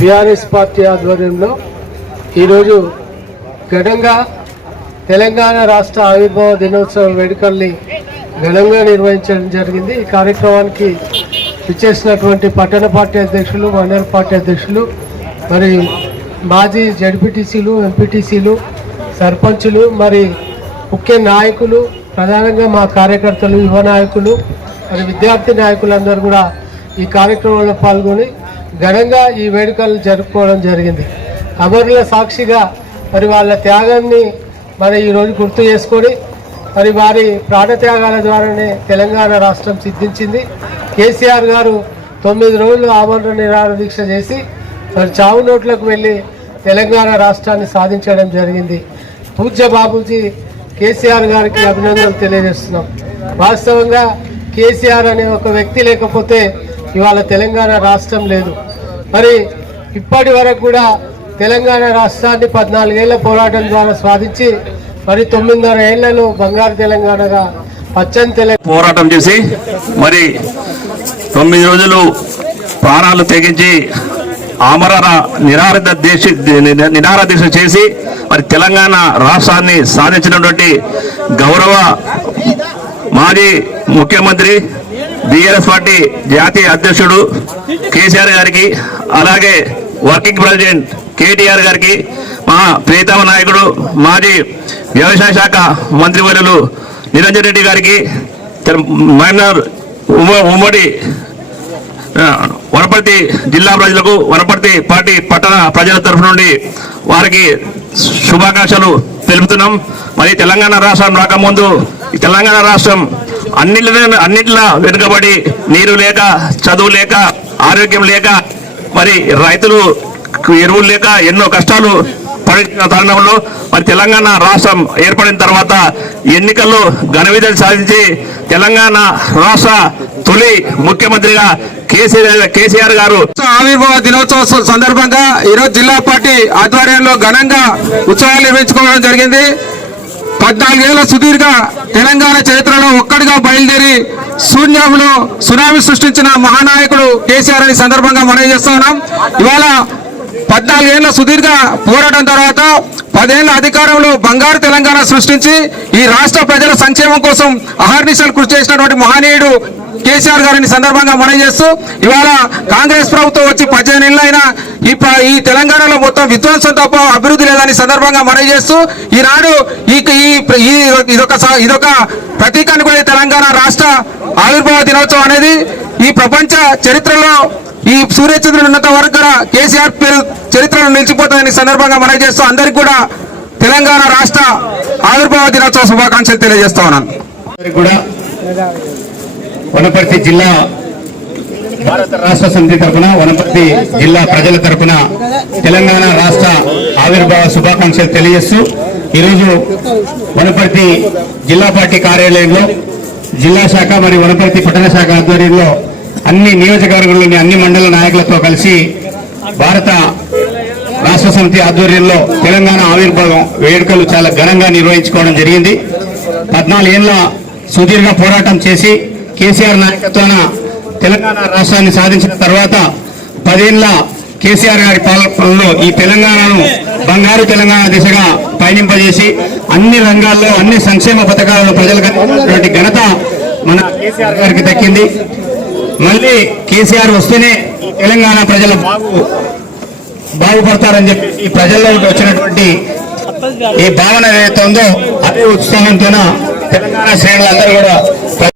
BRS party ఆధ్వర్యంలో ఈరోజు ఘనంగా తెలంగాణ రాష్ట్ర ఆవిర్భావ దినోత్సవ వేడుకల్ని ఘనంగా నిర్వహించడం జరిగింది. ఈ కార్యక్రమానికి ఇచ్చేసినటువంటి పట్టణ పార్టీ అధ్యక్షులు, మండల పార్టీ అధ్యక్షులు, మరి మాజీ జడ్పీటీసీలు, ఎంపీటీసీలు, సర్పంచులు, మరి ముఖ్య నాయకులు, ప్రధానంగా మా కార్యకర్తలు, యువ నాయకులు, మరి విద్యార్థి నాయకులందరూ కూడా ఈ కార్యక్రమంలో పాల్గొని ఘనంగా ఈ వేడుకలు జరుపుకోవడం జరిగింది. అమరుల సాక్షిగా మరి వాళ్ళ త్యాగాన్ని మరి ఈరోజు గుర్తు చేసుకొని మరి వారి ప్రాణత్యాగాల ద్వారానే తెలంగాణ రాష్ట్రం సిద్ధించింది. కేసీఆర్ గారు 9 రోజులు ఆమరణ నిరాహార దీక్ష చేసి మరి చావు నోట్లకు వెళ్ళి తెలంగాణ రాష్ట్రాన్ని సాధించడం జరిగింది. పూజ్య బాబూజీ కేసీఆర్ గారికి అభినందనలు తెలియజేస్తున్నాం. వాస్తవంగా కేసీఆర్ అనే ఒక వ్యక్తి లేకపోతే ఇవాళ తెలంగాణ రాష్ట్రం లేదు. మరి ఇప్పటి వరకు కూడా తెలంగాణ రాష్ట్రాన్ని 14 ఏళ్ల పోరాటం ద్వారా సాధించి మరి 9.5 ఏళ్లలో బంగారు తెలంగాణగా పచ్చని తెలంగాణ పోరాటం చేసి మరి 9 రోజులు ప్రాణాలు తెగించి ఆమరణ నిరాహార దీక్ష చేసి మరి తెలంగాణ రాష్ట్రాన్ని సాధించినటువంటి గౌరవ మాజీ ముఖ్యమంత్రి, బీఆర్ఎస్ పార్టీ జాతీయ అధ్యక్షుడు కేసీఆర్ గారికి, అలాగే వర్కింగ్ ప్రెసిడెంట్ కేటీఆర్ గారికి, మా ప్రియతమ నాయకుడు మాజీ వ్యవసాయ శాఖ మంత్రివర్యులు నిరంజన్ రెడ్డి గారికి, మైనర్ ఉమ్మడి వనపర్తి జిల్లా ప్రజలకు, వనపర్తి పార్టీ పట్టణ ప్రజల తరఫు నుండి వారికి శుభాకాంక్షలు తెలుపుతున్నాం. మరి తెలంగాణ రాష్ట్రం రాకముందు ఈ తెలంగాణ రాష్ట్రం అన్నింటిలా వెనుకబడి, నీరు లేక, చదువు లేక, ఆరోగ్యం లేక, మరి రైతులు ఎరువులు లేక ఎన్నో కష్టాలు పడిన తరుణంలో మరి తెలంగాణ రాష్ట్రం ఏర్పడిన తర్వాత ఎన్నికల్లో ఘన విజయం సాధించి తెలంగాణ రాష్ట్ర తొలి ముఖ్యమంత్రిగా కేసీఆర్ గారు ఆవిర్భావ దినోత్సవం సందర్భంగా ఈరోజు జిల్లా పార్టీ ఆధ్వర్యంలో ఘనంగా ఉత్సవాలు నిర్వహించుకోవడం జరిగింది. 14 ఏళ్ల సుదీర్ఘ తెలంగాణ చరిత్రలో ఒక్కడిగా బయలుదేరి శూన్యంలో సునామీ సృష్టించిన మహానాయకుడు కేసీఆర్ అని సందర్భంగా మనం చేస్తా ఉన్నాం. ఇవాళ 14 ఏళ్ల సుదీర్ఘ పోరాటం తర్వాత 10 ఏళ్ల అధికారంలో బంగారు తెలంగాణ సృష్టించి ఈ రాష్ట్ర ప్రజల సంక్షేమం కోసం అహర్నిశలు కృషి చేసినటువంటి మహనీయుడు కేసీఆర్ గారిని సందర్భంగా మనం చేస్తూ ఇవాళ కాంగ్రెస్ ప్రభుత్వం వచ్చి 15 ఏళ్ళైనా ఈ తెలంగాణలో మొత్తం విధ్వంసం తప్ప అభివృద్ధి లేదని సందర్భంగా మనం చేస్తూ ఈనాడు ఇదొక ప్రతీకాన్ని కూడా తెలంగాణ రాష్ట్ర ఆవిర్భావ దినోత్సవం అనేది ఈ ప్రపంచ చరిత్రలో ఈ సూర్యచంద్రుడు ఉన్నంత వరకు కూడా కేసీఆర్ పేరు చరిత్రలో నిలిచిపోతుందని సందర్భంగా మనం చేస్తూ అందరికీ కూడా తెలంగాణ రాష్ట్ర ఆవిర్భావ దినోత్సవ శుభాకాంక్షలు తెలియజేస్తా ఉన్నాను. వనపర్తి జిల్లా భారత రాష్ట్ర సమితి తరఫున, వనపర్తి జిల్లా ప్రజల తరఫున తెలంగాణ రాష్ట్ర ఆవిర్భావ శుభాకాంక్షలు తెలియజేస్తూ ఈరోజు వనపర్తి జిల్లా పార్టీ కార్యాలయంలో జిల్లా శాఖ మరియు వనపర్తి పట్టణ శాఖ ఆధ్వర్యంలో అన్ని నియోజకవర్గంలోని అన్ని మండల నాయకులతో కలిసి భారత రాష్ట్ర సమితి ఆధ్వర్యంలో తెలంగాణ ఆవిర్భావం వేడుకలు చాలా ఘనంగా నిర్వహించుకోవడం జరిగింది. 14 ఏళ్ల సుదీర్ఘ పోరాటం చేసి కేసీఆర్ నాయకత్వాన తెలంగాణ రాష్ట్రాన్ని సాధించిన తర్వాత 10 ఏళ్ల కేసీఆర్ గారి పాలనలో ఈ తెలంగాణను బంగారు తెలంగాణ దిశగా పయనింపజేసి అన్ని రంగాల్లో అన్ని సంక్షేమ పథకాలను ప్రజలకు అందించినటువంటి ఘనత మన కేసీఆర్ గారికి దక్కింది. మళ్ళీ కేసీఆర్ వస్తేనే తెలంగాణ ప్రజలు బాగుపడతారని చెప్పి ఈ ప్రజల్లోకి వచ్చినటువంటి ఈ భావన ఏదైతే ఉందో అదే ఉత్సాహంతో తెలంగాణ శ్రేణులందరూ కూడా